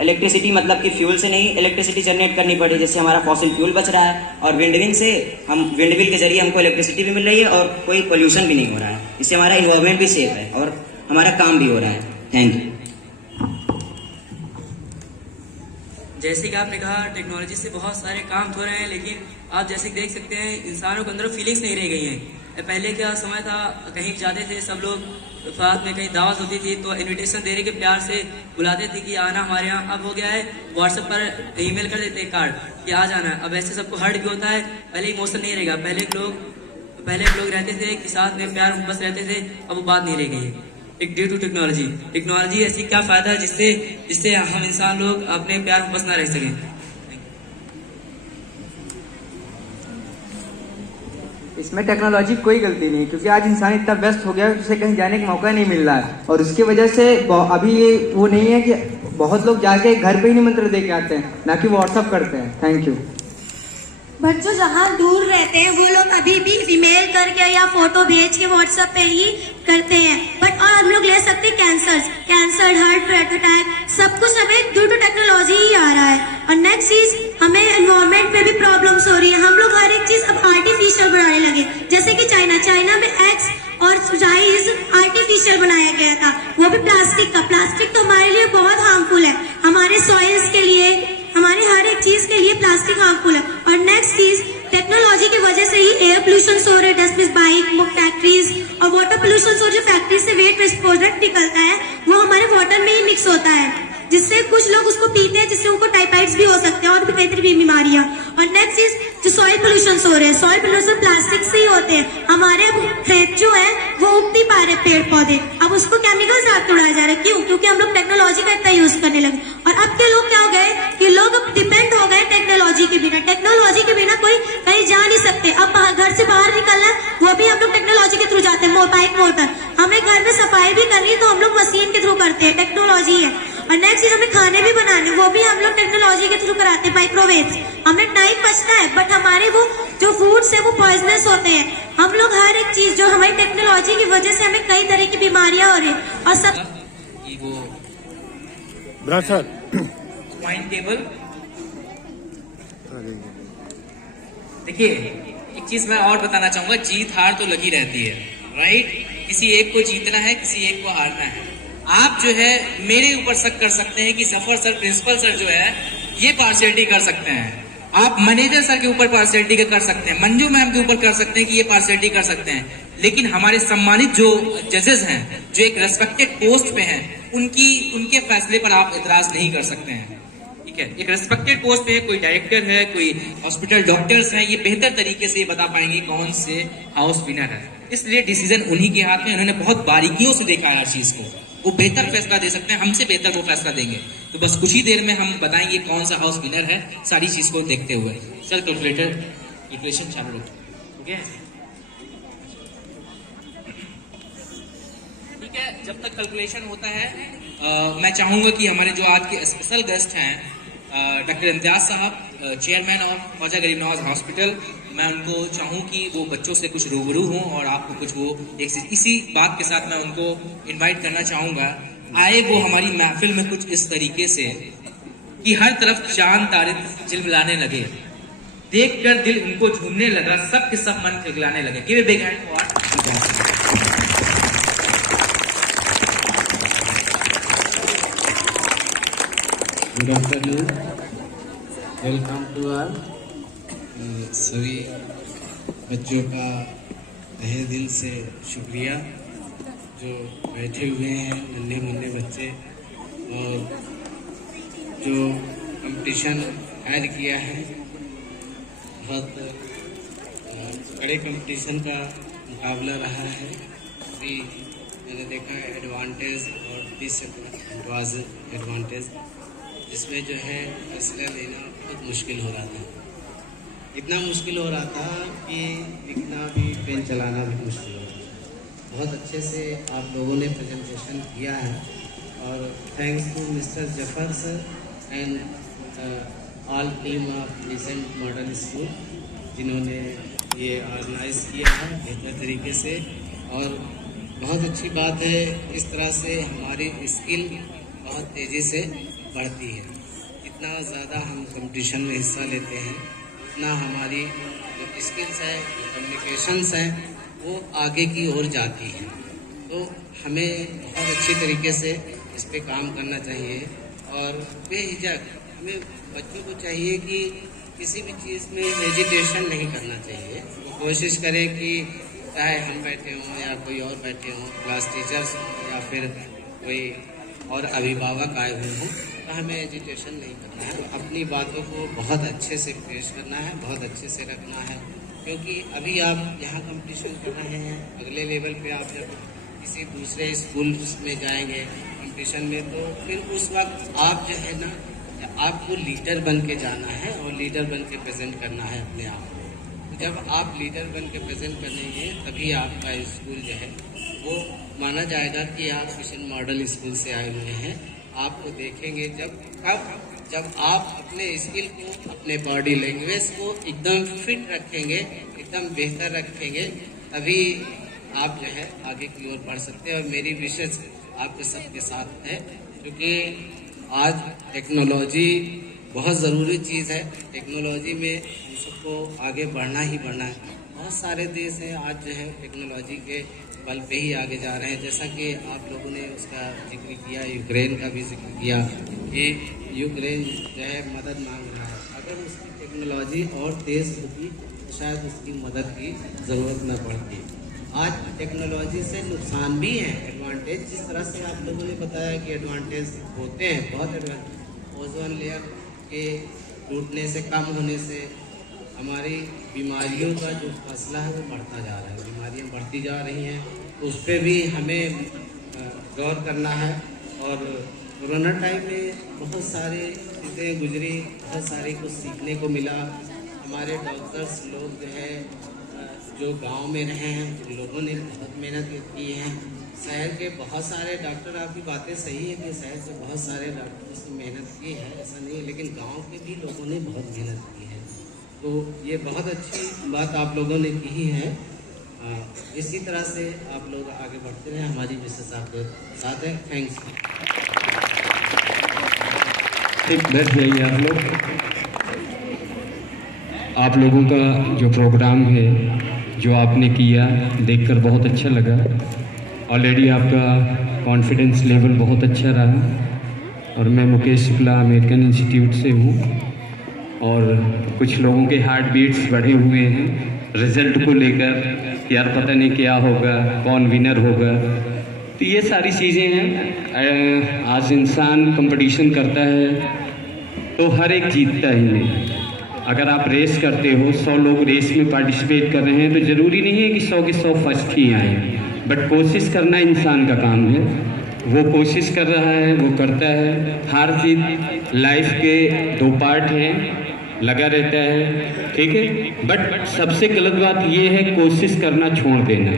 इलेक्ट्रिसिटी मतलब कि फ्यूल से नहीं इलेक्ट्रिसिटी जनरेट करनी पड़ रही है, जिससे हमारा फॉसिल फ्यूल बच रहा है। और विंडमिल से विंडमिल के जरिए हमको इलेक्ट्रिसिटी भी मिल रही है और कोई पोल्यूशन भी नहीं हो रहा है। इससे हमारा इन्वायरमेंट भी सेफ है और हमारा काम भी हो रहा है। Thank you. जैसे कि आपने कहा, टेक्नोलॉजी से बहुत सारे काम हो रहे हैं, लेकिन आप जैसे देख सकते हैं इंसानों के अंदर फीलिंग्स नहीं रह गई हैं। पहले क्या समय था, कहीं जाते थे सब लोग, साथ में कहीं दावत होती थी तो इनविटेशन देने के प्यार से बुलाते थे कि आना हमारे यहाँ। अब हो गया है व्हाट्सएप पर ईमेल कर देते हैं कार्ड कि आ जाना है। अब ऐसे सबको हर्ट भी होता है, पहले इमोशन नहीं रहेगा। पहले लोग रहते थे कि साथ में प्यार बस रहते थे, अब वो बात नहीं रह गई है। ड्यू टू टेक्नोलॉजी ऐसी क्या फायदा है जिससे हम इंसान लोग अपने प्यार में बस ना रह सकें। इसमें टेक्नोलॉजी की कोई गलती नहीं, क्योंकि आज इंसान इतना व्यस्त हो गया है उसे कहीं जाने का मौका नहीं मिल रहा है, और उसकी वजह से अभी ये वो नहीं है कि बहुत लोग जाके घर पे ही निमंत्रण दे के आते हैं, ना कि व्हाट्सअप करते हैं। Thank you. बट जो जहाँ दूर रहते हैं वो लोग अभी भी ईमेल करके या फोटो भेज के व्हाट्सएप पे ही करते हैं। बट और हम लोग ले सकते हैं कैंसर, हार्ट अटैक, सब कुछ हमें ड्यू टू टेक्नोलॉजी ही आ रहा है। और नेक्स्ट चीज, हमें एनवायरमेंट पे भी प्रॉब्लम्स हो रही है। हम लोग हर एक चीज अब आर्टिफिशियल बनाने लगे, जैसे कि चाइना में एग्स और राइस आर्टिफिशियल बनाया गया था, वो भी प्लास्टिक का। प्लास्टिक तो हमारे लिए बहुत हार्मफुल है, हमारे सॉइल्स के लिए, हमारे हर एक चीज के लिए प्लास्टिक हार्मफुल है। और नेक्स्ट चीज, टेक्नोलॉजी की वजह से ही एयर पोल्यूशन हो रहा है, डस्टबिन, बाइक, फैक्ट्रीज, और वाटर पोल्यूशन हो, जो फैक्ट्री से वेस्ट प्रोडक्ट निकलता है वो हमारे वाटर में ही मिक्स होता है, जिससे कुछ लोग उसको पीते हैं, जिससे उनको टाइफाइड्स भी हो सकते हैं और भी कई तरह की बीमारियां। और नेक्स्ट चीज, जो सॉइल पोल्यूशन हो रहे हैं, सॉइल पोल्यूशन प्लास्टिक से ही होते हैं। हमारे अब खेत जो है वो उग नहीं पा रहे पेड़ पौधे, अब उसको केमिकल से हाथ उड़ाया जा रहा है। क्यों? क्योंकि हम लोग टेक्नोलॉजी का इतना यूज करने लगे। और अब के लोग क्या हो गए कि लोग अब डिपेंड हो गए टेक्नोलॉजी के बिना। टेक्नोलॉजी के बिना कोई कहीं जा नहीं सकते। अब घर से बाहर निकलना है वो भी हम लोग टेक्नोलॉजी के थ्रू जाते हैं, बाइक, मोटर। हमें घर में सफाई भी करनी है तो हम लोग मशीन के थ्रू करते हैं, टेक्नोलॉजी है। और नेक्स्ट चीज, हमें खाने भी बनाने, वो भी हम लोग टेक्नोलॉजी के थ्रू कराते हैं, माइक्रोवेव। हमें टाइम बचता है, बट हमारे वो जो फूड्स है वो पॉइजनस होते हैं। हम लोग हर एक चीज जो हमारी टेक्नोलॉजी की वजह से हमें कई तरह की बीमारियां हो रही है। और सब पॉइंट टेबल, देखिए एक चीज मैं और बताना चाहूंगा, जीत हार तो लगी रहती है, राइट? किसी एक को जीतना है, किसी एक को हारना है। आप जो है मेरे ऊपर शक कर सकते हैं कि सफर सर, प्रिंसिपल सर जो है ये पार्शियलिटी कर सकते हैं, आप मैनेजर सर के ऊपर पार्शियलिटी कर सकते हैं, मंजू मैम के ऊपर कर सकते हैं कि ये पार्शियलिटी कर सकते हैं, लेकिन हमारे सम्मानित जो जजेस हैं, जो एक रेस्पेक्टेड पोस्ट पे हैं, उनके फैसले पर आप इतराज नहीं कर सकते हैं। ठीक है, एक रेस्पेक्टेड पोस्ट पे कोई डायरेक्टर है, कोई हॉस्पिटल डॉक्टर्स हैं, ये बेहतर तरीके से बता पाएंगे कौन से हाउस विनर है। इसलिए डिसीजन उन्हीं के हाथ में, उन्होंने बहुत बारीकियों से देखा है हर चीज को, वो बेहतर फैसला दे सकते हैं, हमसे बेहतर वो फैसला देंगे। तो बस कुछ ही देर में हम बताएंगे कौन सा हाउस विनर है, सारी चीज को देखते हुए। सर कैलकुलेशन चालू रखो। ठीक है, जब तक कैलकुलेशन होता है मैं चाहूंगा कि हमारे जो आज के स्पेशल गेस्ट हैं डॉक्टर इम्तियाज साहब, चेयरमैन ऑफ ख्वाजा गरीब नवाज हॉस्पिटल, मैं उनको चाहूँ कि वो बच्चों से कुछ रूबरू हों और आपको कुछ वो इसी बात के साथ मैं उनको इनवाइट करना चाहूँगा। आए वो हमारी महफिल में कुछ इस तरीके से कि हर तरफ चांद तारे चिलमिलाने लगे, देखकर दिल उनको झूमने लगा, सब के सब मन खिलखिलाने लगे। Give a big hand for good afternoon, welcome to all. सभी बच्चों का तहे दिल से शुक्रिया जो बैठे हुए हैं, नन्हे मुन्ने बच्चे, और जो कंपटीशन हायर किया है। बहुत बड़े कंपटीशन का मुकाबला रहा है। अभी मैंने देखा एडवांटेज और डिसएडवांटेज, जिसमें जो है फैसला लेना बहुत मुश्किल हो रहा था। इतना मुश्किल हो रहा था कि लिखना भी, पेन चलाना भी मुश्किल हो रहा था। बहुत अच्छे से आप लोगों ने प्रेजेंटेशन किया है, और thanks to mister Zafar sir and all team of recent model school, जिन्होंने ये ऑर्गेनाइज किया है बेहतर तरीके से। और बहुत अच्छी बात है, इस तरह से हमारी स्किल बहुत तेज़ी से बढ़ती है। जितना ज़्यादा हम कंपटीशन में हिस्सा लेते हैं, उतना हमारी जो स्किल्स है, कम्युनिकेशंस हैं, वो आगे की ओर जाती हैं। तो हमें बहुत अच्छी तरीके से इस पे काम करना चाहिए, और बेहिचक हमें बच्चों को चाहिए कि किसी भी चीज़ में हेजिटेशन नहीं करना चाहिए। वो कोशिश करें कि चाहे हम बैठे हों या कोई और बैठे हों, क्लास टीचर्स या फिर कोई और अभिभावक आए हुए हों, तो हमें एजुकेशन नहीं करना है। अपनी बातों को बहुत अच्छे से पेश करना है, बहुत अच्छे से रखना है, क्योंकि अभी आप यहाँ कंपटीशन कर रहे हैं, अगले लेवल पे आप जब किसी दूसरे स्कूल में जाएंगे कंपटीशन में, तो फिर उस वक्त आप जो है ना, आपको लीडर बन के जाना है और लीडर बन के प्रेजेंट करना है अपने आप को। तो जब आप लीडर बन के प्रेजेंट करेंगे, तभी आपका स्कूल जो है वो माना जाएगा कि आप मिशन मॉडल स्कूल से आए हुए हैं। आपको देखेंगे जब आप अपने स्किल को, अपने बॉडी लैंग्वेज को एकदम फिट रखेंगे, एकदम बेहतर रखेंगे, तभी आप जो है आगे की ओर बढ़ सकते हैं। और मेरी विशेष आपके सबके साथ है, क्योंकि आज टेक्नोलॉजी बहुत ज़रूरी चीज़ है। टेक्नोलॉजी में हम सबको आगे बढ़ना ही बढ़ना है। बहुत सारे देश हैं आज जो है टेक्नोलॉजी के बल पे ही आगे जा रहे हैं। जैसा कि आप लोगों ने उसका जिक्र किया, यूक्रेन का भी जिक्र किया कि यूक्रेन जो है मदद मांग रहा है। अगर उसकी टेक्नोलॉजी और तेज़ होती तो शायद उसकी मदद की ज़रूरत न पड़ती। आज टेक्नोलॉजी से नुकसान भी हैं, एडवांटेज जिस तरह से आप लोगों ने बताया कि एडवांटेज होते हैं, बहुत एडवांटेज। ओजोन लेयर के टूटने से, कम होने से हमारी बीमारियों का जो फैसला है वो बढ़ता जा रहा है, बीमारियां बढ़ती जा रही हैं, तो उस पर भी हमें गौर करना है। और कोरोना टाइम में बहुत सारी चीज़ें गुजरी, बहुत सारी कुछ सीखने को मिला। हमारे डॉक्टर्स लोग जो है जो गांव में रहे हैं, उन लोगों ने बहुत मेहनत की है। शहर के बहुत सारे डॉक्टर, आपकी बातें सही है कि शहर से बहुत सारे डॉक्टर्स ने मेहनत की है, ऐसा नहीं, लेकिन गांव के भी लोगों ने बहुत मेहनत की है। तो ये बहुत अच्छी बात आप लोगों ने की है। इसी तरह से आप लोग आगे बढ़ते रहें, हमारी विशेष आपके साथ है। थैंक्स। बैठ जाइए आप लोग। आप लोगों का जो प्रोग्राम है, जो आपने किया, देखकर बहुत अच्छा लगा। ऑलरेडी आपका कॉन्फिडेंस लेवल बहुत अच्छा रहा। और मैं मुकेश शुक्ला अमेरिकन इंस्टीट्यूट से हूँ, और कुछ लोगों के हार्ट बीट्स बढ़े हुए हैं। रिजल्ट को लेकर कि यार पता नहीं क्या होगा, कौन विनर होगा। तो ये सारी चीज़ें हैं। आज इंसान कंपटीशन करता है तो हर एक जीतता ही नहीं। अगर आप रेस करते हो, 100 लोग रेस में पार्टिसिपेट कर रहे हैं, तो ज़रूरी नहीं है कि 100 के 100 फर्स्ट ही आए, बट कोशिश करना इंसान का काम है। वो कोशिश कर रहा है, वो करता है। हार जीत लाइफ के 2 पार्ट हैं, लगा रहता है, ठीक है। बट सबसे गलत बात ये है कोशिश करना छोड़ देना।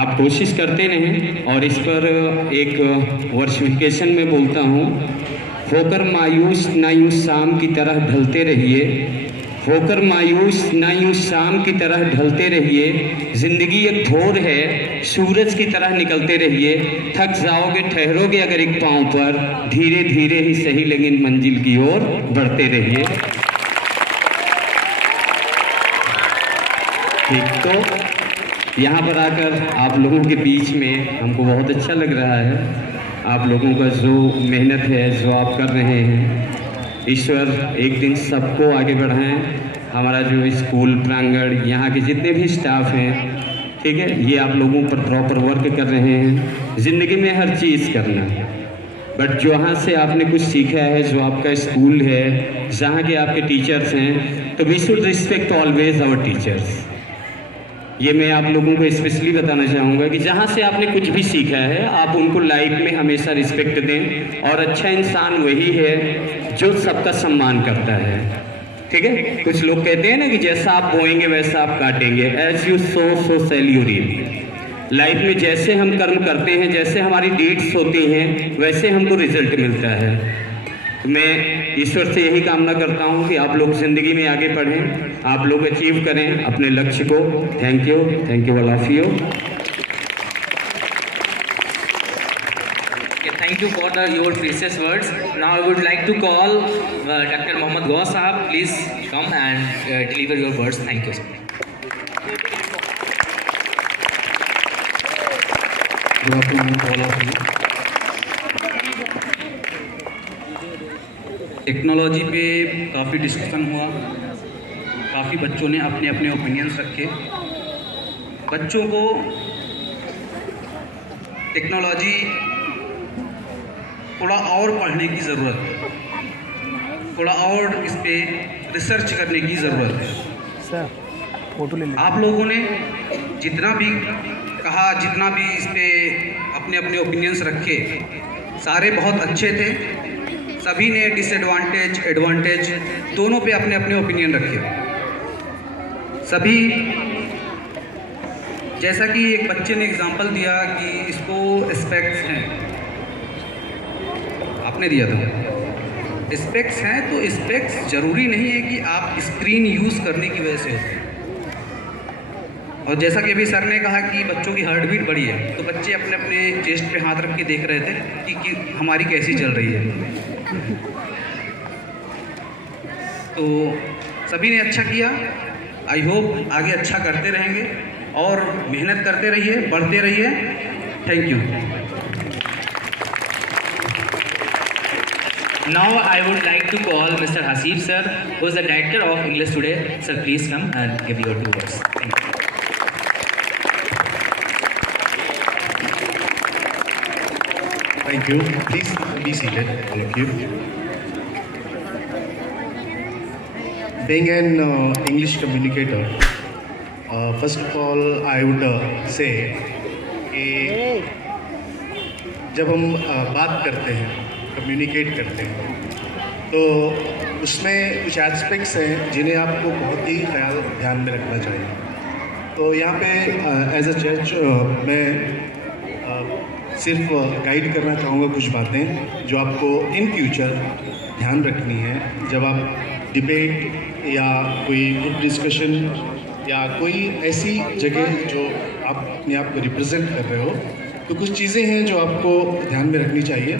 आप कोशिश करते रहें। और इस पर एक वर्सिफिकेशन में बोलता हूँ, होकर मायूस ना यूँ शाम की तरह ढलते रहिए, होकर मायूस ना यूँ शाम की तरह ढलते रहिए। ज़िंदगी एक भोर है, सूरज की तरह निकलते रहिए। थक जाओगे ठहरोगे अगर एक पाँव पर, धीरे धीरे ही सही लेकिन मंजिल की ओर बढ़ते रहिए। ठीक, तो यहाँ पर आकर आप लोगों के बीच में हमको बहुत अच्छा लग रहा है। आप लोगों का जो मेहनत है, जो आप कर रहे हैं, ईश्वर एक दिन सबको आगे बढ़ाएं। हमारा जो स्कूल प्रांगण, यहाँ के जितने भी स्टाफ हैं, ठीक है, ये आप लोगों पर प्रॉपर वर्क कर रहे हैं। ज़िंदगी में हर चीज़ करना, बट जहाँ से आपने कुछ सीखा है, जो आपका स्कूल है, जहाँ के आपके टीचर्स हैं, तो we should respect always our teachers. ये मैं आप लोगों को स्पेशली बताना चाहूँगा कि जहाँ से आपने कुछ भी सीखा है, आप उनको लाइफ में हमेशा रिस्पेक्ट दें। और अच्छा इंसान वही है जो सबका सम्मान करता है, ठीक है। कुछ लोग कहते हैं ना कि जैसा आप बोएंगे वैसा आप काटेंगे, as you sow so shall you reap. Life में जैसे हम कर्म करते हैं, जैसे हमारी डीड्स होती हैं, वैसे हमको रिजल्ट मिलता है। तो मैं ईश्वर से यही कामना करता हूँ कि आप लोग ज़िंदगी में आगे बढ़ें, आप लोग अचीव करें अपने लक्ष्य को। Thank you all of you. Thank you for your precious words. Now I would like to call Dr. Mohammad Ghaus Sahab. Please come and deliver your words. Thank you. Good afternoon, all of you. Technology पे काफ़ी डिस्कशन हुआ, काफ़ी बच्चों ने अपने अपने ओपिनियंस रखे। बच्चों को टेक्नोलॉजी थोड़ा और पढ़ने की ज़रूरत है, थोड़ा और इस पे रिसर्च करने की ज़रूरत है। सर, फोटो ले लें। आप लोगों ने जितना भी कहा, जितना भी इस पे अपने अपने ओपिनियंस रखे, सारे बहुत अच्छे थे। सभी ने डिसएडवांटेज एडवांटेज दोनों पे अपने अपने ओपिनियन रखे। सभी, जैसा कि एक बच्चे ने एग्जांपल दिया कि इसको स्पेक्स हैं, आपने दिया था स्पेक्स हैं, तो स्पेक्स ज़रूरी नहीं है कि आप स्क्रीन यूज़ करने की वजह से होते हैं। और जैसा कि अभी सर ने कहा कि बच्चों की हार्ट बीट बढ़ी है, तो बच्चे अपने अपने चेस्ट पे हाथ रख के देख रहे थे कि हमारी कैसी चल रही है। तो सभी ने अच्छा किया। आई होप आगे अच्छा करते रहेंगे और मेहनत करते रहिए, बढ़ते रहिए। Thank you. Now I would like to call Mr. Hasib sir, who is the director of English Today. Sir, please come and give your 2 words. Thank you. Thank you. Please be seated, all of you. Being an English communicator, first of all, I would say कि जब हम बात करते हैं, कम्युनिकेट करते हैं, तो उसमें कुछ एस्पेक्ट्स हैं जिन्हें आपको बहुत ही ध्यान में रखना चाहिए। तो यहाँ पे एज अ जज मैं सिर्फ गाइड करना चाहूँगा कुछ बातें जो आपको इन फ्यूचर ध्यान रखनी है जब आप डिबेट या कोई ग्रुप डिस्कशन या कोई ऐसी जगह जो आप अपने आप को रिप्रेजेंट कर रहे हो, तो कुछ चीज़ें हैं जो आपको ध्यान में रखनी चाहिए।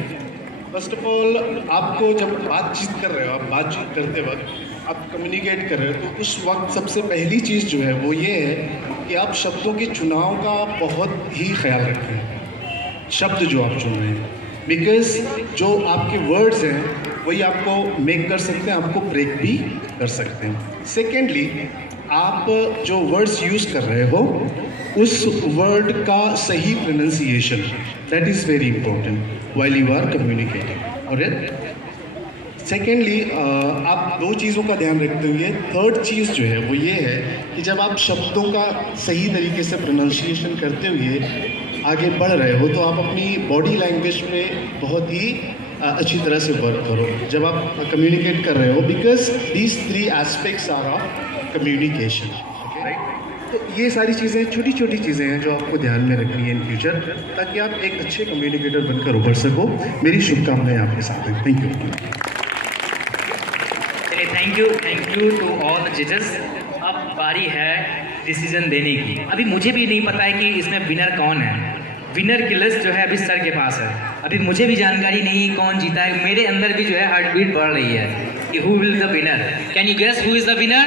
फर्स्ट ऑफ ऑल, आपको जब बातचीत कर रहे हो, आप बातचीत करते वक्त आप कम्युनिकेट कर रहे हो, तो उस वक्त सबसे पहली चीज़ जो है वो ये है कि आप शब्दों के चुनाव का बहुत ही ख्याल रखें। शब्द जो आप चुन रहे हैं, बिकॉज जो आपके वर्ड्स हैं वही आपको मेक कर सकते हैं, आपको ब्रेक भी कर सकते हैं। सेकेंडली, आप जो वर्ड्स यूज़ कर रहे हो उस वर्ड का सही pronunciation, that is very important while you are communicating. और सेकेंडली, आप दो चीज़ों का ध्यान रखते हुए थर्ड चीज़ जो है वो ये है कि जब आप शब्दों का सही तरीके से प्रोनाउंसिएशन करते हुए आगे बढ़ रहे हो तो आप अपनी बॉडी लैंग्वेज पे बहुत ही अच्छी तरह से वर्क करो जब आप कम्युनिकेट कर रहे हो, because these 3 aspects are of communication, right. तो ये सारी चीज़ें छोटी छोटी चीज़ें हैं जो आपको ध्यान में रखनी है इन फ्यूचर, ताकि आप एक अच्छे कम्युनिकेटर बनकर उभर सको। मेरी शुभकामनाएं आपके साथ हैं। Thank you. Thank you to all the जजेस। अब बारी है डिसीजन देने की। अभी मुझे भी नहीं पता है कि इसमें विनर कौन है। विनर की लिस्ट जो है अभी सर के पास है। अभी मुझे भी जानकारी नहीं कौन जीता है। मेरे अंदर भी जो है हार्ट बीट बढ़ रही है कि who will the winner. Can you guess who is the winner?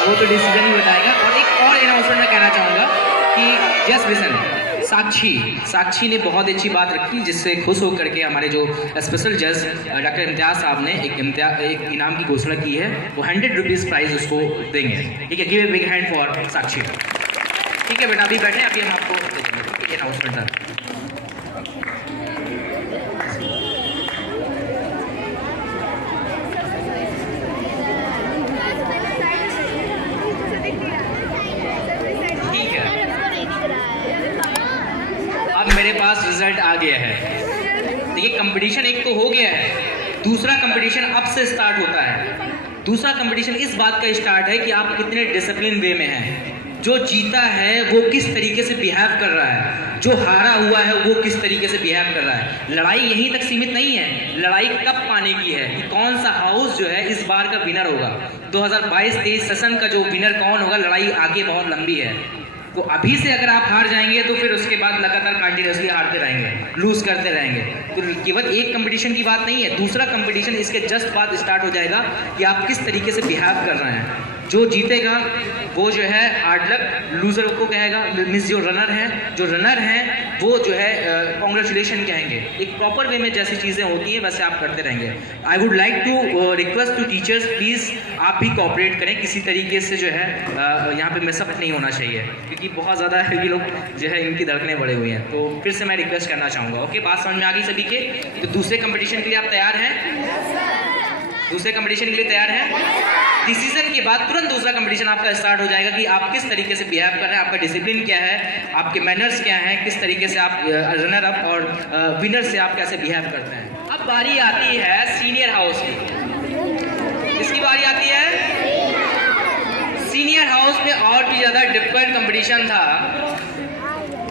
वो तो डिसीजन ही बताएगा। और एक और अनाउंसमेंट मैं कहना चाहूँगा कि जस्ट लिसन, साक्षी ने बहुत अच्छी बात रखी जिससे खुश होकर के हमारे जो स्पेशल जज डॉक्टर इम्तियाज साहब ने एक इनाम की घोषणा की है। वो 100 रुपीज़ प्राइज उसको देंगे। ठीक है, give a big hand for Sakshi. ठीक है बेटा, अभी बैठे, अभी हम आपको देखेंगे अनाउंसमेंट था। ठीक है, अब मेरे पास रिजल्ट आ गया है। देखिए, कंपटीशन एक तो हो गया है, दूसरा कंपटीशन अब से स्टार्ट होता है। दूसरा कंपटीशन इस बात का स्टार्ट है कि आप कितने डिसिप्लिन वे में हैं। जो जीता है वो किस तरीके से बिहेव कर रहा है, जो हारा हुआ है वो किस तरीके से बिहेव कर रहा है। लड़ाई यहीं तक सीमित नहीं है, लड़ाई कब पाने की है कि कौन सा हाउस जो है इस बार का विनर होगा। 2022-23 सेशन का जो विनर कौन होगा, लड़ाई आगे बहुत लंबी है। तो अभी से अगर आप हार जाएंगे तो फिर उसके बाद लगातार कंटिन्यूसली हारते रहेंगे, लूज करते रहेंगे। तो केवल एक कंपटीशन की बात नहीं है, दूसरा कंपटीशन इसके जस्ट बाद स्टार्ट हो जाएगा कि आप किस तरीके से बिहेव कर रहे हैं। जो जीतेगा वो जो है हार्ड लक, लूजर को कहेगा मीन्स जो रनर हैं वो जो है कॉन्ग्रेचुलेशन कहेंगे। एक प्रॉपर वे में जैसी चीज़ें होती हैं वैसे आप करते रहेंगे। I would like to request to teachers, please आप भी कोऑपरेट करें। किसी तरीके से जो है यहाँ पे मिसअप नहीं होना चाहिए, क्योंकि बहुत ज़्यादा ये लोग जो है इनकी धड़कनें बढ़े हुई हैं। तो फिर से मैं रिक्वेस्ट करना चाहूँगा। ओके, बात समझ में आ गई सभी के? तो दूसरे कंपटीशन के लिए आप तैयार हैं? दूसरे कंपटीशन के लिए तैयार हैं? डिसीजन के बाद तुरंत दूसरा कंपटीशन आपका स्टार्ट हो जाएगा कि आप किस तरीके से बिहेव कर रहे हैं, आपका डिसिप्लिन क्या है, आपके मैनर्स क्या हैं, किस तरीके से आप रनर अप और विनर से आप कैसे बिहेव करते हैं। अब बारी आती है सीनियर हाउस की। इसकी बारी आती है सीनियर हाउस में। और भी ज़्यादा डिफिकल्ट कंपटीशन था।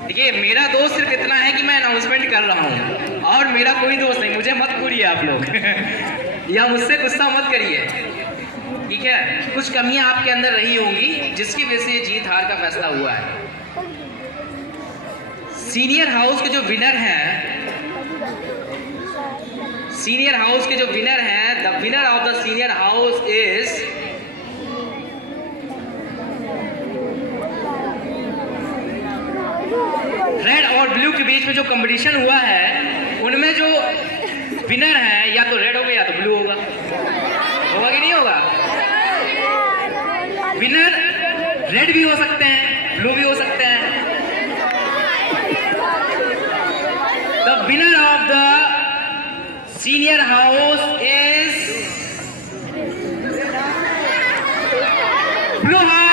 देखिए, मेरा दोस्त सिर्फ इतना है कि मैं अनाउंसमेंट कर रहा हूँ और मेरा कोई दोस्त नहीं। मुझे मत पूरिए आप लोग या मुझसे गुस्सा मत करिए, ठीक है। कुछ कमियां आपके अंदर रही होंगी जिसकी वजह से ये जीत हार का फैसला हुआ है। सीनियर हाउस के जो विनर हैं, the winner of the senior house is red और ब्लू के बीच में जो कंपटीशन हुआ है उनमें जो विनर है या तो रेड होगा या तो ब्लू होगा कि नहीं होगा? विनर रेड भी हो सकते हैं, ब्लू भी हो सकते हैं। The winner of the senior house is blue house.